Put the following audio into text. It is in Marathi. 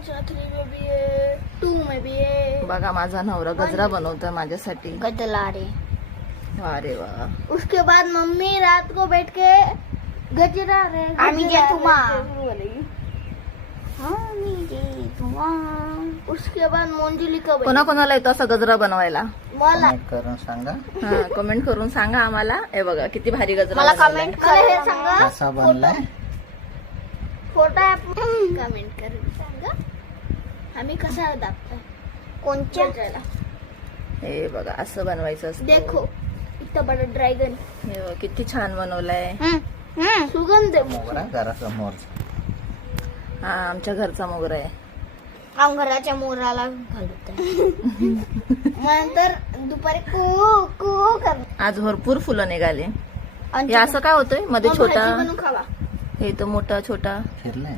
अर्चना 3 में भी है, 2 में भी है। बघा माझा नवरा गजरा बनवतोय माझ्यासाठी. गजला रे. अरे वा. उसके बाद मम्मी रात को बैठ के गजरा रे आम्ही जे उसके बाद मोंजुलिका कोणा कोणाला येतो असा गजरा बनवायला मला करून सांगा हा कमेंट करून सांगा आम्हाला. हे बघा किती भारी गजरा मला बनवलाय. कमेंट मला हे सांगा कसा बनलाय फोटो कमेंट करून सांगा आम्ही कसा दाखवतो कोणच्या गजराला. हे बघा असं बनवायचं असतं. देखो इतना बड़ा ड्रैगन हे बघा, किती छान बनवलंय. सुगंध आहे. मोगरा घरासमोर हा आमच्या घरचा मोगरा आहे. आम घराच्या मोराला घालतो नंतर दुपारी कू कू कर आज भरपूर फुलं निघाले. हे असं काय होतंय मध्ये छोटा बनवून खावा. हे तर मोठा छोटा फिरलाय